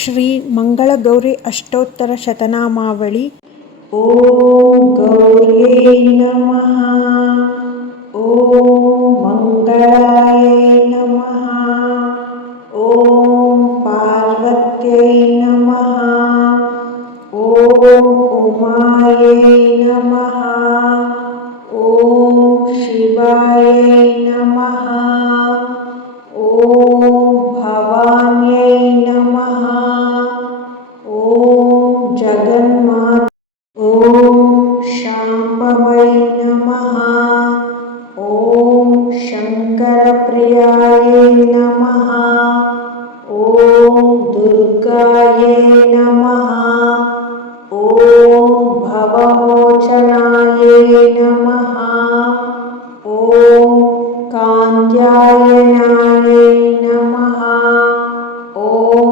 ಶ್ರೀ ಮಂಗಳಗೌರಿ ಅಷ್ಟೋತ್ತರ ಶತನಾಮಾವಳಿ. ಓಂ ಗೌರ್ಯೈ ನಮಃ. ಓಂ ಮಂಗಳಾಯೈ ನಮಃ. ಓಂ ಪಾರ್ವತ್ಯೈ ನಮಃ. ಓಂ ಉಮಾಯೈ ನಮಃ. ಓಂ ಶಿವಾಯೈ ನಮಃ. ಓಂ ಭವಾನ್ಯೈ ನಮಃ. ಓಂ ಜಗನ್ಮಾತೆ. ಓಂ ಶಾಂಭವೈ ನಮಃ. ಓಂ ಶಂಕರಪ್ರಿಯಾಯೈ ನಮಃ. ಓಂ ದುರ್ಗಾಯೈ ನಮಃ. ಓಂ ಭವಮೋಚನಾಯೈ ನಮಃ. ಓಂ ಕಾಂತ್ಯಾಯನಾಯೈ ನಮಃ. ಓಂ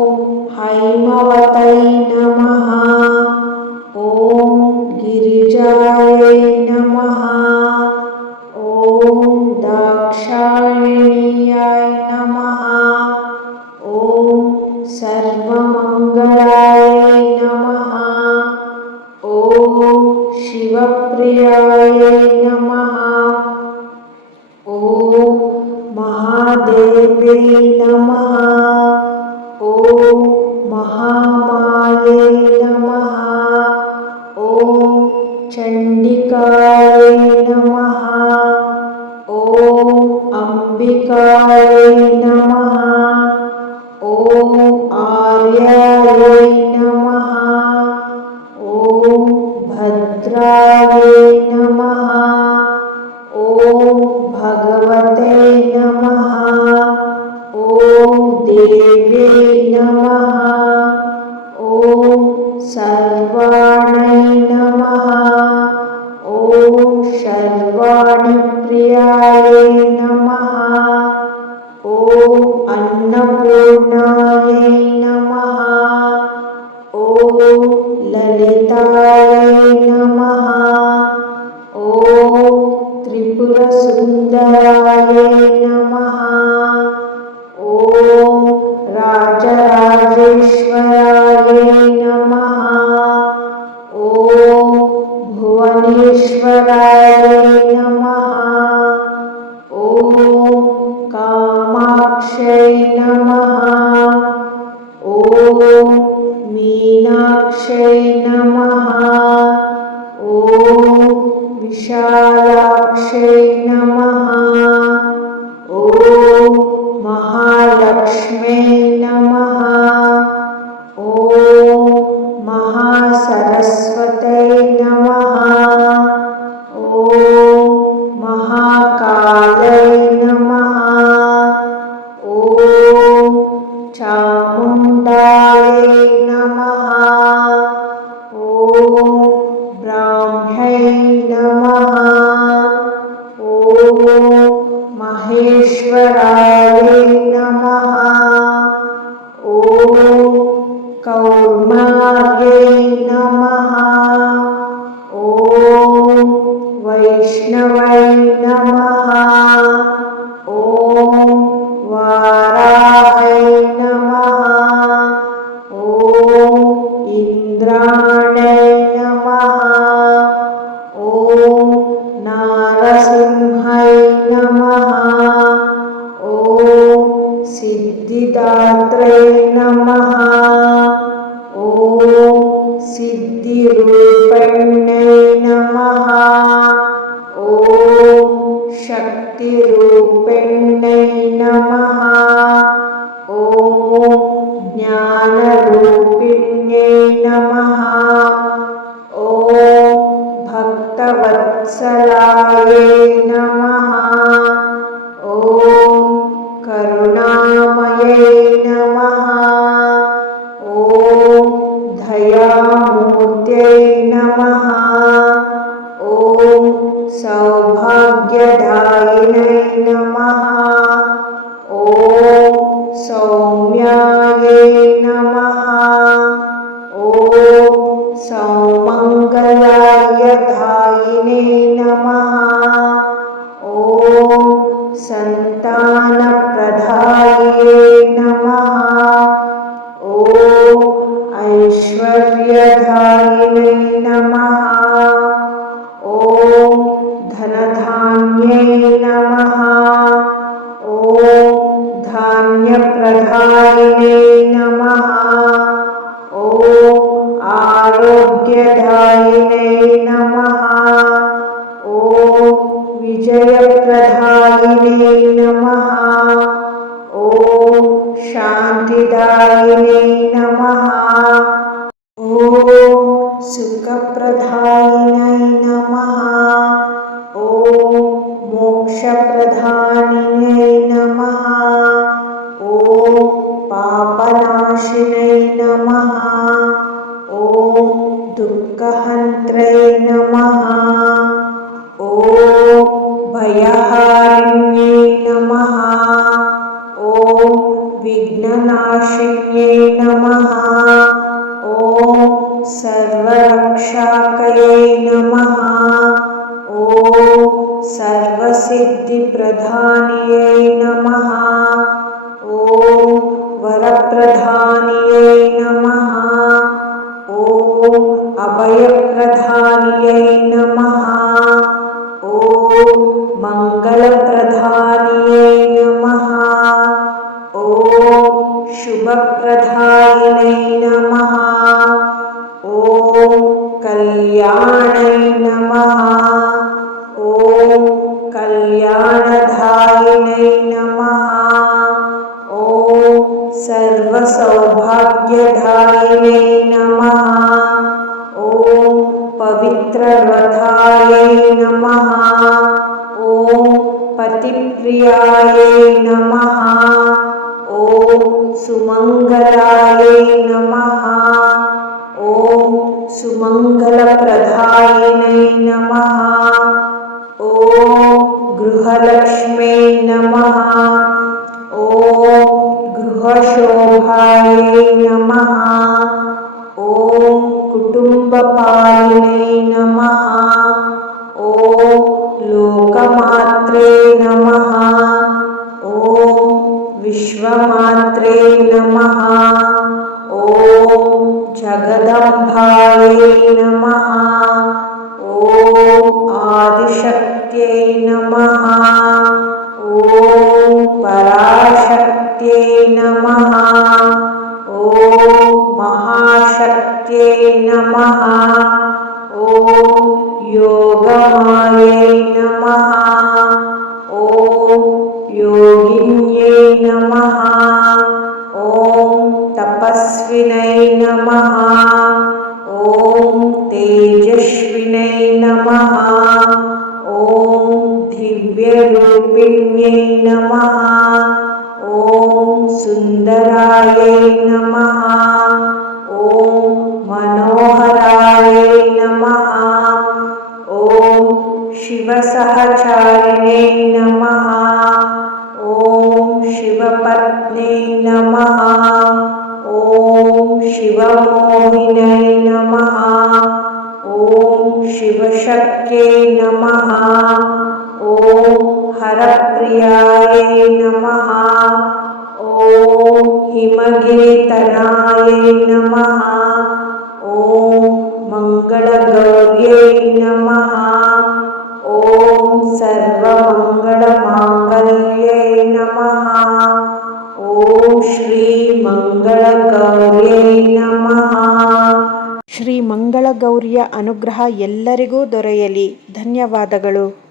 ಹೈಮವತೈ ನಮಃ. ಓಂ ಗಿರಿಜಾಯೈ ನಮಃ. ಓಂ ದಾಕ್ಷಾಯಿಣ್ಯಾಯ ನಮಃ. ಓಂ ಸರ್ವಮಂಗಳಾಯೈ ನಮಃ. ಓಂ ಶಿವಪ್ರಿಯಾಯೈ ನಮಃ. ಓಂ ಮಹಾದೇವ್ಯೈ ನಮಃ. ಓಂ ಮಹಾಮಾಯೈ ನಮಃ. ಓಂ ಚಂಡಿಕಾಯೈ ನಮಃ. ಓಂ ಅಂಬಿಕಾಯೈ ನಮಃ. ಓಂ ಆರ್ಯಾಯೈ ನಮಃ. ಓಂ ಭದ್ರಾಯೈ ನಮಃ. ಓಂ ಭಗವತೈ ನಮಃ. ಓಂ ದೇವ್ಯೈ ನಮಃ. ಓಂ ಸರ್ವಾಣೈ ನಮಃ. ಓಂ ಶರ್ವಾಣಿ ಪ್ರಿಯಾಯೈ ನಮಃ. ಓಂ ಅನ್ನಪೂರ್ಣಾಯೈ ನಮಃ. ಓಂ ಲಲಿತಾಯೈ ನಮಃ. ಓಂ ತ್ರಿಪುರಸುಂದರಾಯೈ ನಮಃ. ಓಂ ರಾಜರಾಜೇಶ್ವರಾಯೈ ನಮಃ. ಓಂ ಭುವನೇಶ್ವರಾಯೈ ನಮಃ. ಓಂ ಕಾಮಾಕ್ಷೈ ನಮಃ. ಓಂ ಮೀನಾಕ್ಷೈ ನಮಃ. ಓಂ ವಿಶಾಲಾಕ್ಷೈ ನಮಃ. ಓಂ ಮಹಾಲಕ್ಷ್ಮೈ ನಮಃ. ಓಂ ಮಹಾಸರಸ್ವತೈ ನಮಃ. ಓಂ ಮಹಾಕಾಲೈ ನಮಃ. ಓಂ ಚಾಮುಂಡಾಯೈ ನಮಃ. ಓಂ ಬ್ರಾಹ್ಮ್ಯೈ ನಮಃ. ಓಂ ಮಹೇಶ್ವರಾಯೈ ನಮಃ. ಓಂ ಕೌರ್ಮಾರ್ಯೈ ನಮಃ. ಓಂ ವೈಷ್ಣವೈ ನಮಃ. ಓಂ ವಾರಾಹೈ ನಮಃ. ಓಂ ಇಂದ್ರಾಣೈ ನಮಃ. ಓಂ ನಾರಸಿಂಹೈ ನಮಃ. ಓಂ ಸಿದ್ಧಿದಾತ್ರೈ ನಮಃ. ಓಂ ಸಿದ್ಧಿರೂಪಣ್ಯೈ ನಮಃ. ಓಂ ಶಕ್ತಿರೂಪಿಣ್ಯೈ ನಮಃ. ಓಂ ಜ್ಞಾನರೂಪಿಣ್ಯೈ ನಮಃ. ಓಂ ಭಕ್ತವತ್ಸಲಾಯೈ ನಮಃ. ಓಂ ಕರುಣಾಮಯೈ ನಮಃ. ಓಂ ದಯಾಮೂರ್ತ್ಯೈ ನಮಃ. ಓಂ ಸೌಭಾಗ್ಯದಾಯಿನೈ ನಮಃ. ಓಂ ಸೌಮ್ಯಾಯೈ ನಮಃ. ಓಂ ಸೌಮಂಗಲಾಯಧಾಯಿನೇ ನಮಃ. ಓಂ ಸಂತಾನಪ್ರದಾಯಿನೇ ನಮಃ. ಧಾನ್ಯಪ್ರದಾಯಿನೇ ನಮಃ. ಓಂ ಆರೋಗ್ಯದಾಯಿನೇ ನಮಃ. ಓಂ ವಿಜಯಪ್ರದಾಯಿನೇ ನಮಃ. ಓಂ ಶಾಂತಿದಾಯಿನೇ ನಮಃ. ಓಂ ಸುಖಪ್ರದಾಯಿನೇ ನಮಃ. ಓಂ ಮೋಕ್ಷಪ್ರದಾಯಿನೇ ನಮಃ. ಓಂ ಪಾಪನಾಶಿನೇ ನಮಃ. ಓಂ ದುಃಖಹಂತ್ರೇ ನಮಃ. ಓಂ ಭಯಹಾರಿಣ್ಯೇ ನಮಃ. ಓಂ ವಿಘ್ನನಾಶಿನ್ಯೇ ನಮಃ. ಓಂ ಸರ್ವರಕ್ಷಾಕಯೇ ನಮಃ. ಓಂ ಸರ್ವಸಿದ್ಧಿಪ್ರಧಾನಿಯೇ ನಮಃ. ಓಂ ವರಪ್ರಧಾನಿಯೇ ನಮಃ. ಓಂ ಅಭಯಪ್ರಧಾನಿಯೇ ನಮಃ. ಓಂ ಮಂಗಳಪ್ರಧಾನಿಯೇ ನಮಃ. ಓಂ ಶುಭಪ್ರದಾಯಿನೇ ನಮಃ. ಓಂ ಕಲ್ಯಾಣೈ ನಮಃ. ಓಂ ಕಲ್ಯಾಣದಾಯಿನೇ ನಮಃ. ಓಂ ಸರ್ವಸೌಭಾಗ್ಯದಾಯಿನೇ ನಮಃ. ಓಂ ಪವಿತ್ರವ್ರತಾಯೇ ನಮಃ. ಓಂ ಪತಿಪ್ರಿಯಾಯೇ ನಮಃ. ಓಂ ಸುಮಂಗಲಾಯೇ ನಮಃ. ಓಂ ಸುಮಂಗಲಪ್ರದಾಯಿನೇ ನಮಃ. ಓಂ ಗೃಹಲಕ್ಷ್ಮೇ ನಮಃ. ಓಂ ಗೃಹಶೋಭಾಯೇ ನಮಃ. ಓಂ ಕುಟುಂಬಪಾಲಿನೇ ನಮಃ. ಓಂ ಲೋಕಮಾತ್ರೇ ನಮಃ. ಓಂ ವಿಶ್ವಮಾತ್ರೇ ನಮಃ. ಓಂ ಜಗದಂಬಾಯೇ ನಮಃ. ಓಂ ಆದಿಶಕ್ತ್ಯೈ ನಮಃ. ಓಂ ಪರಾಶಕ್ತ್ಯೈ ನಮಃ. ಓಂ ಮಹಾಶಕ್ತ್ಯೈ ನಮಃ. ಓಂ ಯೋಗಮಾಯೈ ನಮಃ. ಓಂ ಯೋಗಿನ್ಯೈ ನಮಃ. ಓಂ ತಪಸ್ವಿನೈ ನಮಃ. ಓಂ ತೇಜಸ್ವಿನೈ ನಮಃ. ಓಂ ದಿವ್ಯರೂಪಿಣ್ಯೈ ನಮಃ. ಓಂ ಸುಂದರಾಯೈ ನಮಃ. ಓಂ ಮನೋಹರಾಯೈ ನಮಃ. ಓಂ ಶಿವಸಹಚಾರಿಣೇ ನಮಃ. ಓಂ ಶಿವಪತ್ನೇ ನಮಃ. ಓಂ ಶಿವಮೋಹಿನೇ ನಮಃ. ಓಂ ಶಿವಶಕ್ತ್ಯೈ ನಮಃ. ಓಂ ಹರಪ್ರಿಯಾಯೈ ನಮಃ. ಓಂ ಹಿಮಗಿರಿತನಾಯೈ ನಮಃ. ಓಂ ಮಂಗಳಗೌರ್ಯೈ ನಮಃ. ಓಂ ಸರ್ವಮಂಗಳಮಾಂಗಲ್ಯೈ ನಮಃ. ಓಂ ಶ್ರೀ ಮಂಗಳಗೌರ್ಯೈ ನಮಃ. ಶ್ರೀ ಮಂಗಳಗೌರಿಯ ಅನುಗ್ರಹ ಎಲ್ಲರಿಗೂ ದೊರೆಯಲಿ. ಧನ್ಯವಾದಗಳು.